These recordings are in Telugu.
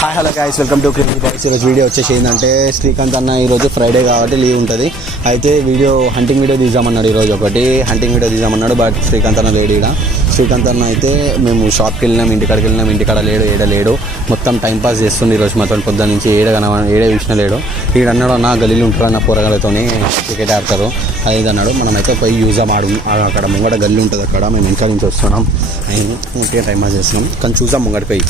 Hi hello guys, welcome to crazy boys. ఈరోజు వీడియో వచ్చేసి ఏంటంటే శ్రీకాంత్ అన్న ఈరోజు ఫ్రైడే కాబట్టి లీవ్ ఉంటుంది. అయితే హంటింగ్ వీడియో తీద్దామన్నాడు. ఈరోజు ఒకటి హంటింగ్ వీడియో తీద్దామన్నాడు. బట్ శ్రీకాంత్ అన్న లేడు. ఇక్కడ శ్రీకాంత్ అన్న అయితే మేము షాప్కి వెళ్ళినాం, ఇంటికాడికి వెళ్ళినాం, ఇంటికాడ లేడు. మొత్తం టైంపాస్ చేస్తుంది ఈరోజు మాత్రం. పొద్దున్న నుంచి ఏడే విషయం లేడు. ఈడు అన్నాడు, నా గలీలు ఉంటారు నా పోరగాలతోని క్రికెట్ ఆడతారు అది అన్నాడు. మనమైతే పోయి యూజాం అక్కడ ముంగట గల్లీ ఉంటుంది, అక్కడ మేము ఇంకా నుంచి వస్తున్నాం. ఉంటే టైం పాస్ చేస్తున్నాం, కానీ చూసాం ముంగట పోయి.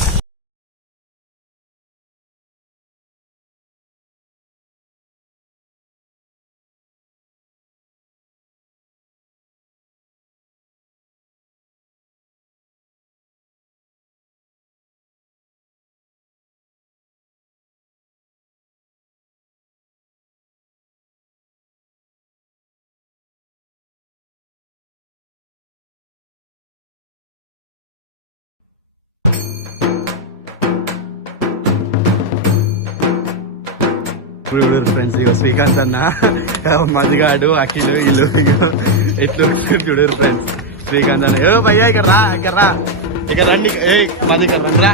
ఫ్రెండ్స్, ఇక శ్రీకాంత్ అన్న, మదిగాడు, అఖిల్, ఇల్లు ఎట్లు చూడరు ఫ్రెండ్స్. శ్రీకాంత్ అన్న ఏ భయ్యా ఇక్కడ రా ఇక రండి, మది ఇక్కడ రండి రా,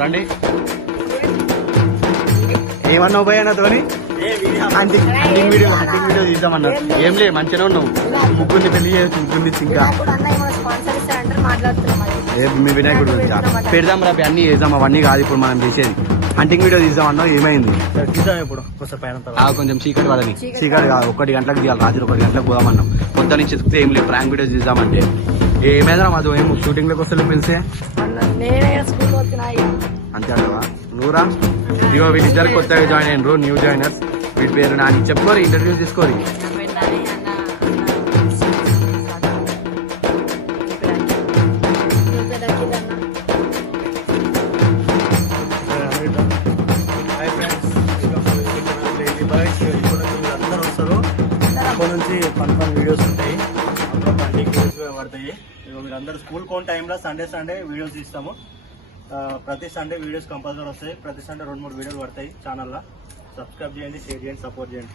రండి. ఏమన్నావు భయ్య నాతోని? హంటింగ్ వీడియో తీద్దామన్నారు. ఏం లేదు, మంచిగా ఉన్నావు. ముగ్గురిని పెళ్లి చేయొచ్చు, ముగ్గురిని ఇంకా మీ వినాయకుడు పెడదాం రా, అన్ని చేద్దాం. అవన్నీ కాదు ఇప్పుడు మనం చేసేది. హంటింగ్ వీడియో తీద్దామన్నా ఏమైంది? కొంచెం చీకటి వాళ్ళని, చీకటి కాదు, 1 గంటలకు తీయాలి, రాత్రి 1 గంటలకు పోదామన్నాం. పొద్దు నుంచి చెప్తే ఏం లేదు, ప్రాంక్ వీడియో తీద్దామంటే ఏమైనా మాది ఏం షూటింగ్ లోకి వస్తే పిలిస్తే అంతే అంటవా? నువ్వురా, ఇగో వీళ్ళిద్దరు కొత్తగా జాయిన్ అయినరు, న్యూ జాయినర్స్. వీటి పేరు నాని చెప్పుకోరు, ఇంటర్వ్యూ తీసుకోరు. నుంచి ఫన్ వీడియోస్ ఉంటాయి, అప్పుడు పండుగ వీడియోస్ పడతాయి. మీరందరూ స్కూల్ కోన్ టైంలో సండే వీడియోస్ తీస్తాము. ప్రతి సండే వీడియోస్ కంపల్సరీ వస్తాయి. ప్రతి సండే 2-3 వీడియోలు పడతాయి ఛానల్లో. సబ్స్క్రైబ్ చేయండి, షేర్ చేయండి, సపోర్ట్ చేయండి.